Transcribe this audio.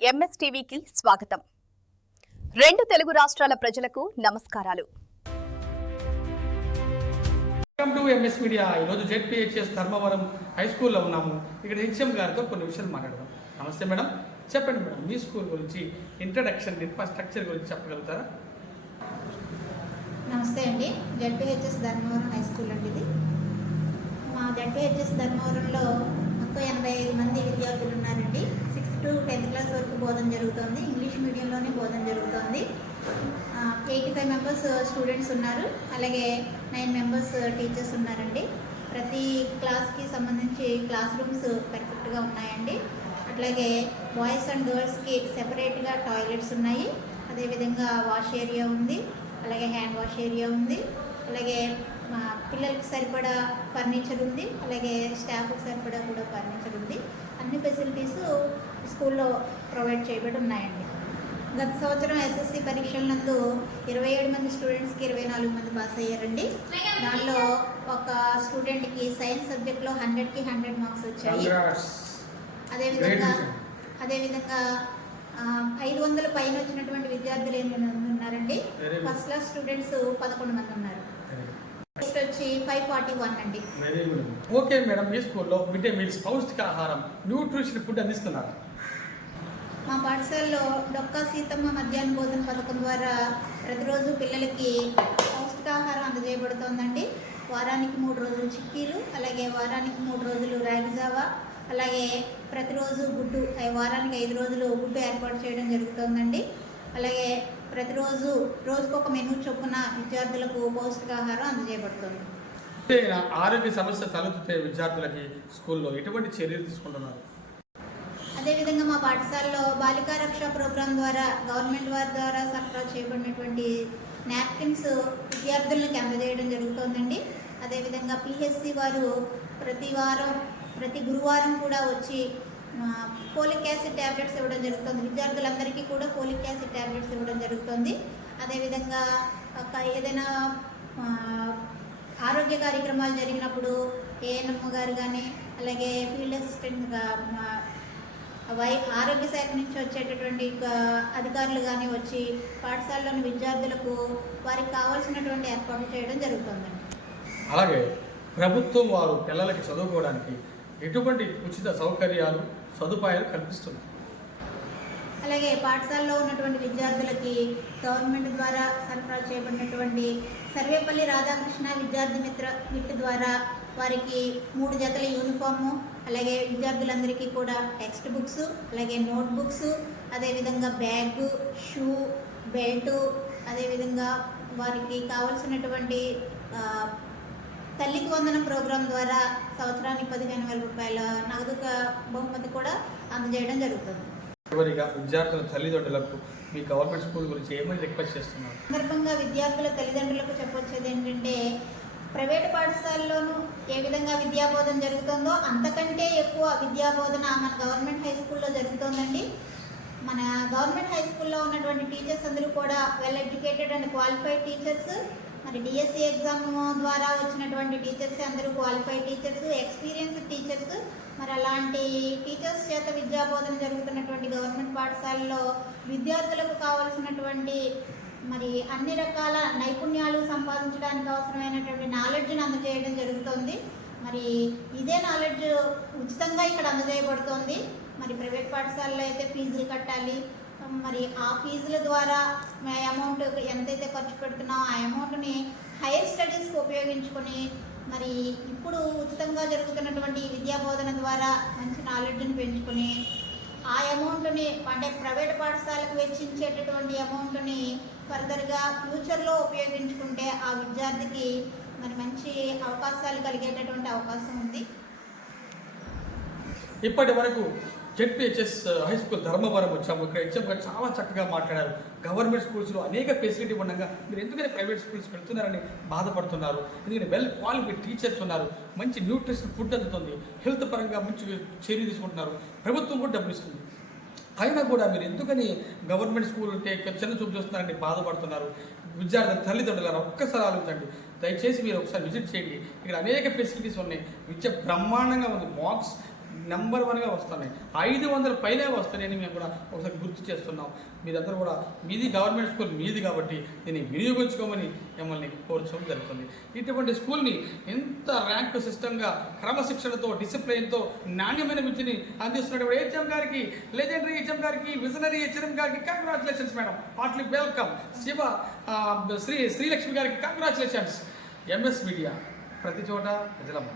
ఎంఎస్టీవీకి స్వాగతం. రెండు తెలుగు రాష్ట్రాల ప్రజలకు నమస్కారాలు. Welcome to MS media. ఈరోజు జెడ్పీహెచ్ఎస్ ధర్మవరం హై స్కూల్లో ఉన్నాము. ఇక్కడ హెచ్ఎం గారితో కొన్ని విషయాలు మాట్లాడదాం. నమస్తే మేడం, చెప్పండి మేడం, మీ స్కూల్ గురించి ఇంట్రడక్షన్, ఇన్ఫ్రాస్ట్రక్చర్ గురించి చెప్పగలుగుతారా? నమస్తే అండి. జెడ్పీహెచ్ఎస్ ధర్మవరం హై స్కూల్ అండి ఇది. మా జెడ్పీహెచ్ఎస్ ధర్మవరంలో మొత్తం 85 మంది విద్యార్థులు ఉన్నారండి. 6th to 10th క్లాస్ వరకు బోధన జరుగుతుంది. ఇంగ్లీష్ మీడియంలోనే బోధన జరుగుతుంది. 85 మెంబర్స్ స్టూడెంట్స్ ఉన్నారు. అలాగే 9 మెంబర్స్ టీచర్స్ ఉన్నారండి. ప్రతి క్లాస్కి సంబంధించి క్లాస్ రూమ్స్ పర్ఫెక్ట్గా ఉన్నాయండి. అట్లాగే బాయ్స్ అండ్ గర్ల్స్కి సెపరేట్గా టాయిలెట్స్ ఉన్నాయి. అదేవిధంగా వాష్ ఏరియా ఉంది, అలాగే హ్యాండ్ వాష్ ఏరియా ఉంది, అలాగే మా పిల్లలకి సరిపడా ఫర్నిచర్ ఉంది, అలాగే స్టాఫ్కి సరిపడా కూడా ఫర్నిచర్ ఉంది. అన్ని ఫెసిలిటీస్ స్కూల్లో ప్రొవైడ్ చేయబడి ఉన్నాయండి. గత సంవత్సరం ఎస్ఎస్సి పరీక్షల నందు 27 మంది స్టూడెంట్స్కి 24 మంది పాస్ అయ్యారండి. దానిలో ఒక స్టూడెంట్కి సైన్స్ సబ్జెక్ట్లో 100కి 100 మార్క్స్ వచ్చాయి. అదేవిధంగా 500 పైన వచ్చినటువంటి విద్యార్థులు ఏమైనా ఉన్నారండి. ఫస్ట్ క్లాస్ స్టూడెంట్స్ 11 మంది ఉన్నారు. నెక్స్ట్ వచ్చి 541 అండి. ఓకే మేడం, మీ స్కూల్లో మిడ్ డే మీల్స్, పౌష్టికాహారం, న్యూట్రిషన్ ఫుడ్ అందిస్తున్నారు. మా పాఠశాలలో డొక్కా సీతమ్మ మధ్యాహ్న భోజన పథకం ద్వారా ప్రతిరోజు పిల్లలకి పౌష్టికాహారం అందజేయబడుతోందండి. వారానికి 3 రోజులు చిక్కీలు, అలాగే వారానికి 3 రోజులు రాగి జావా, అలాగే ప్రతిరోజు గుడ్డు, వారానికి 5 రోజులు గుడ్డు ఏర్పాటు చేయడం జరుగుతుందండి. అలాగే ప్రతిరోజు రోజుకొక మెనూ చొప్పున విద్యార్థులకు పౌష్టికాహారం అందజేయబడుతుంది. ఆరోగ్య సమస్య తలెత్తితే విద్యార్థులకి స్కూల్లో ఎటువంటి చర్యలు తీసుకుంటున్నారు? అదేవిధంగా మా పాఠశాలలో బాలికా రక్ష ప్రోగ్రాం ద్వారా గవర్నమెంట్ వారి ద్వారా సరఫరా చేయబడినటువంటి నాప్కిన్స్ విద్యార్థులకు అందజేయడం జరుగుతుందండి. అదేవిధంగా పిహెచ్సి వారు ప్రతి గురువారం కూడా వచ్చి ఫోలిక్ యాసిడ్ ట్యాబ్లెట్స్ ఇవ్వడం జరుగుతుంది. విద్యార్థులందరికీ కూడా ఫోలిక్ యాసిడ్ ట్యాబ్లెట్స్ ఇవ్వడం జరుగుతుంది. అదేవిధంగా ఏదైనా ఆరోగ్య కార్యక్రమాలు జరిగినప్పుడు ఏఎన్ఎం గారు కానీ, అలాగే ఫీల్డ్ అసిస్టెంట్గా ఆరోగ్య శాఖ నుంచి వచ్చేటటువంటి అధికారులు కానీ వచ్చి పాఠశాలలోని విద్యార్థులకు వారికి కావాల్సినటువంటి ఏర్పాట్లు చేయడం జరుగుతుందండి. అలాగే ప్రభుత్వం వారు పిల్లలకి చదువుకోవడానికి ఎటువంటి ఉచిత సౌకర్యాలు, సదుపాయాలు కల్పిస్తున్నారు? అలాగే పాఠశాలలో ఉన్నటువంటి విద్యార్థులకి గవర్నమెంట్ ద్వారా సరఫరా చేయబడినటువంటి సర్వేపల్లి రాధాకృష్ణ విద్యార్థి మిత్ర ద్వారా వారికి 3 జతల యూనిఫాము, అలాగే విద్యార్థులందరికీ కూడా టెక్స్ట్ బుక్స్, అలాగే నోట్ బుక్స్, అదేవిధంగా బ్యాగు, షూ, బెల్టు, అదేవిధంగా వారికి కావలసినటువంటి తల్లికి వందనం ప్రోగ్రాం ద్వారా సంవత్సరానికి 15,000 రూపాయల నగదు బహుమతి కూడా అందజేయడం జరుగుతుంది. చివరిగా విద్యార్థుల తల్లిదండ్రులకు మీ గవర్నమెంట్ స్కూల్ గురించి ఏమని రిక్వెస్ట్ చేస్తున్నారు? సందర్భంగా విద్యార్థుల తల్లిదండ్రులకు చెప్పొచ్చేది ఏంటంటే, ప్రైవేటు పాఠశాలలోనూ ఏ విధంగా విద్యాబోధన జరుగుతుందో అంతకంటే ఎక్కువ విద్యాబోధన మన గవర్నమెంట్ హై స్కూల్లో జరుగుతుందండి. మన గవర్నమెంట్ హై స్కూల్లో ఉన్నటువంటి టీచర్స్ అందరూ కూడా well educated and qualified teachers. మరి డిఎస్సి ఎగ్జామ్ ద్వారా వచ్చినటువంటి టీచర్స్ అందరూ క్వాలిఫైడ్ టీచర్స్, ఎక్స్పీరియన్స్డ్ టీచర్స్. మరి అలాంటి టీచర్స్ చేత విద్యాబోధన జరుగుతున్నటువంటి గవర్నమెంట్ పాఠశాలలో విద్యార్థులకు కావాల్సినటువంటి మరి అన్ని రకాల నైపుణ్యాలు సంపాదించడానికి అవసరమైనటువంటి నాలెడ్జ్ని అందజేయడం జరుగుతుంది. మరి ఇదే నాలెడ్జ్ ఉచితంగా ఇక్కడ అందజేయబడుతోంది. మరి ప్రైవేట్ పాఠశాలలో అయితే ఫీజులు కట్టాలి. మరి ఆ ఫీజుల ద్వారా అమౌంట్ ఎంతైతే ఖర్చు పెడుతున్నామో ఆ అమౌంట్ని హైయర్ స్టడీస్కి ఉపయోగించుకొని మరి ఇప్పుడు ఉచితంగా జరుగుతున్నటువంటి విద్యా బోధన ద్వారా మంచి నాలెడ్జ్ని పెంచుకొని ఆ అమౌంట్ని, అంటే ప్రైవేట్ పాఠశాలకు వెచ్చించేటటువంటి అమౌంట్ని ఫర్దర్గా ఫ్యూచర్లో ఉపయోగించుకుంటే ఆ విద్యార్థికి మరి మంచి అవకాశాలు కలిగేటటువంటి అవకాశం ఉంది. ఇప్పటి వరకు జెడ్పీహెచ్ఎస్ హై స్కూల్ ధర్మవరం వచ్చాము. ఇక్కడ హెచ్ఎం గారు చాలా చక్కగా మాట్లాడారు. గవర్నమెంట్ స్కూల్స్లో అనేక ఫెసిలిటీ ఉండగా మీరు ఎందుకంటే ప్రైవేట్ స్కూల్స్ పెడుతున్నారని బాధపడుతున్నారు. ఎందుకంటే వెల్ క్వాలిఫైడ్ టీచర్స్ ఉన్నారు, మంచి న్యూట్రిషన్ ఫుడ్ అందుతుంది, హెల్త్ పరంగా మంచి చర్య తీసుకుంటున్నారు, ప్రభుత్వం కూడా డబ్బులు ఇస్తుంది. అయినా కూడా మీరు ఎందుకని గవర్నమెంట్ స్కూల్ ఉంటే చిన్న చూపు చూస్తున్నారని బాధపడుతున్నారు? విద్యార్థుల తల్లిదండ్రులను ఒక్కసారి ఆలోచించండి. దయచేసి మీరు ఒకసారి విజిట్ చేయండి. ఇక్కడ అనేక ఫెసిలిటీస్ ఉన్నాయి. విద్య బ్రహ్మాండంగా ఉంది. నెంబర్ 1గా వస్తున్నాయి. 500 పైనే వస్తున్నాయని మేము కూడా ఒకసారి గుర్తు చేస్తున్నాం. మీరందరూ కూడా మీది గవర్నమెంట్ స్కూల్ మీది కాబట్టి దీన్ని వినియోగించుకోమని మిమ్మల్ని కోర్చడం జరుగుతుంది. ఇటువంటి స్కూల్ని ఎంత ర్యాంక్ సిస్టమ్గా క్రమశిక్షణతో డిసిప్లైన్తో నాణ్యమైన విద్యని అందిస్తున్నటువంటి హెచ్ఎం గారికి, లెజెండరీ హెచ్ఎం గారికి, విజనరీ హెచ్ఎం గారికి congratulations madam. Heartly welcome. Srilakshmi గారికి కంగ్రాచులేషన్స్. ఎంఎస్ మీడియా ప్రతి చోట ప్రజలమ్మ.